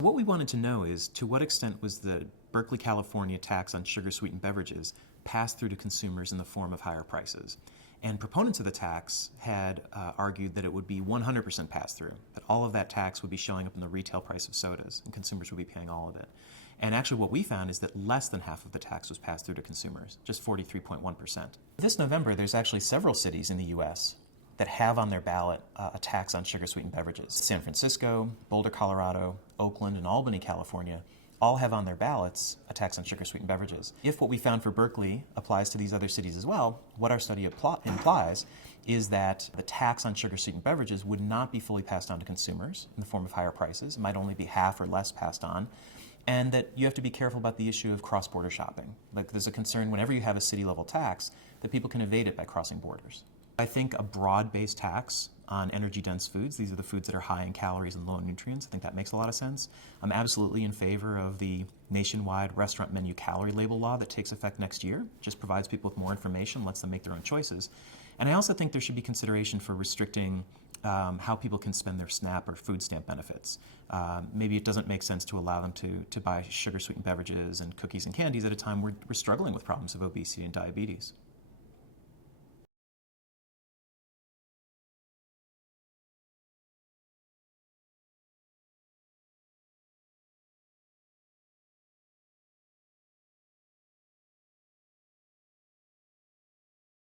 What we wanted to know is, to what extent was the Berkeley, California tax on sugar-sweetened beverages passed through to consumers in the form of higher prices? And proponents of the tax had argued that it would be 100% pass-through, that all of that tax would be showing up in the retail price of sodas, and consumers would be paying all of it. And actually what we found is that less than half of the tax was passed through to consumers, just 43.1%. This November, there's actually several cities in the U.S. that have on their ballot a tax on sugar-sweetened beverages. San Francisco, Boulder, Colorado, Oakland, and Albany, California all have on their ballots a tax on sugar-sweetened beverages. If what we found for Berkeley applies to these other cities as well, what our study implies is that the tax on sugar-sweetened beverages would not be fully passed on to consumers in the form of higher prices. It might only be half or less passed on. And that you have to be careful about the issue of cross-border shopping. Like, there's a concern whenever you have a city-level tax that people can evade it by crossing borders. I think a broad-based tax on energy-dense foods, these are the foods that are high in calories and low in nutrients, I think that makes a lot of sense. I'm absolutely in favor of the nationwide restaurant menu calorie label law that takes effect next year. Just provides people with more information, lets them make their own choices. And I also think there should be consideration for restricting how people can spend their SNAP or food stamp benefits. Maybe it doesn't make sense to allow them to buy sugar-sweetened beverages and cookies and candies at a time we're struggling with problems of obesity and diabetes.